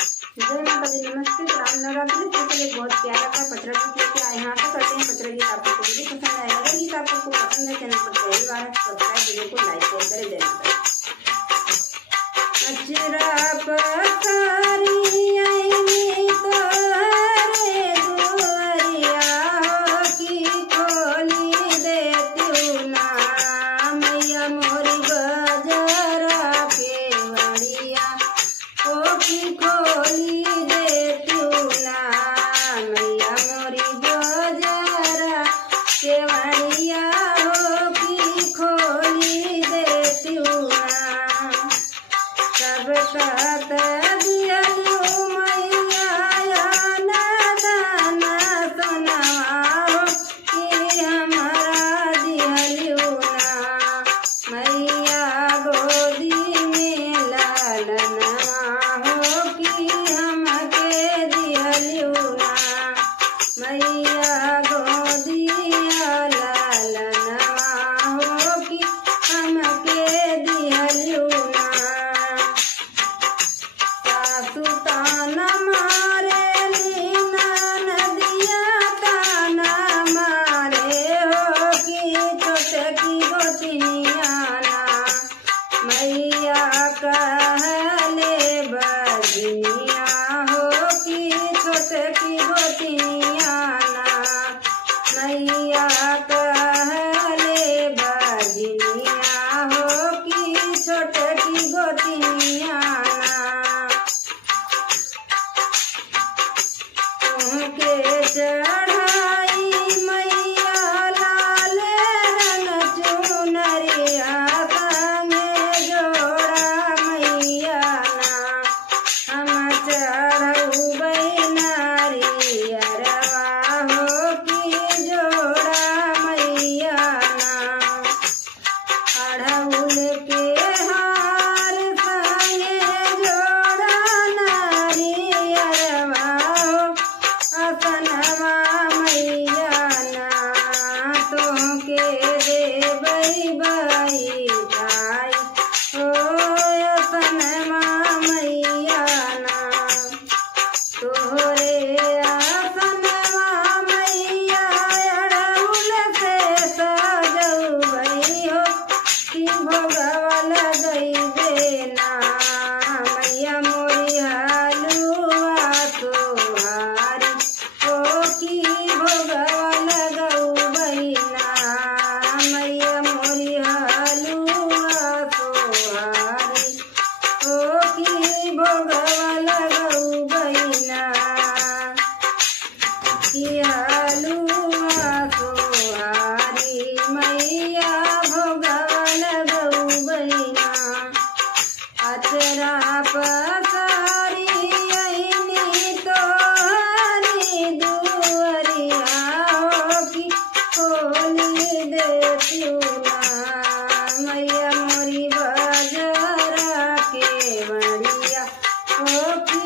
जय माता दी। नमस्ते। राम नवरात्रि स्पेशल एक बहुत प्यारा सा पत्र गीत लेके आए हैं। आशा करते हैं पत्र गीत आपको जरूर पसंद आएगा। अगर गीत आपको पसंद है, चैनल पर पहली बार है, सब्सक्राइब वीडियो को लाइक शेयर करें। जय माता दी। अचरा पसारी आईनी तोरे दुआरिया हो की खोली देती ना मैया मोरी बजरा के वड़िया हो की खोली देती ना मैया मोरी बजरा के वड़िया हो की खोली देती ना सब कहत दियलू मैया ना दाना सोनवा हो कि हमारा दियलू ना मैया गोदी में लालनवा हो कि हमके दियलू ना मैया गोदिया लालनवा हो कि हमके दियलू ना सासु ताना मारे लीना नदिया ताना मारे हो कि छोटकी गोतनिया ना मैया कहले बजनिया हो कि छोटकी गोतनिया ना मैया कहले बजनिया हो कि छोटकी गोतनिया ना के चढ़ाई मैया लाल रंग चुनरिया संगे जोड़ा मैया ना हम चढ़ऊ नारियरवा हो कि जोड़ा मैया ना अड़हुल के हार संगे जोड़ा नारियरवा हो अपनवा मैया ना तोहके देबै बाई भाई हो अपनवा मैया ना तोहरे अपनवा मैया अड़हुल से सजौबै हो कि भोगवा लगैबे ना मैया मोरी हलुआ तोहारी हो कि भोगवा लगौबै ना मैया मोरी हलुआ तोहारी हो कि भोगवा लगौबै ना कि हलुआ तोहारी मैया भोगवा लगौबै ना अचरा पसारी आईनी तोहरी दुआरिया हो कि खोली देती ना मैया मोरी बजरा के वड़िया हो कि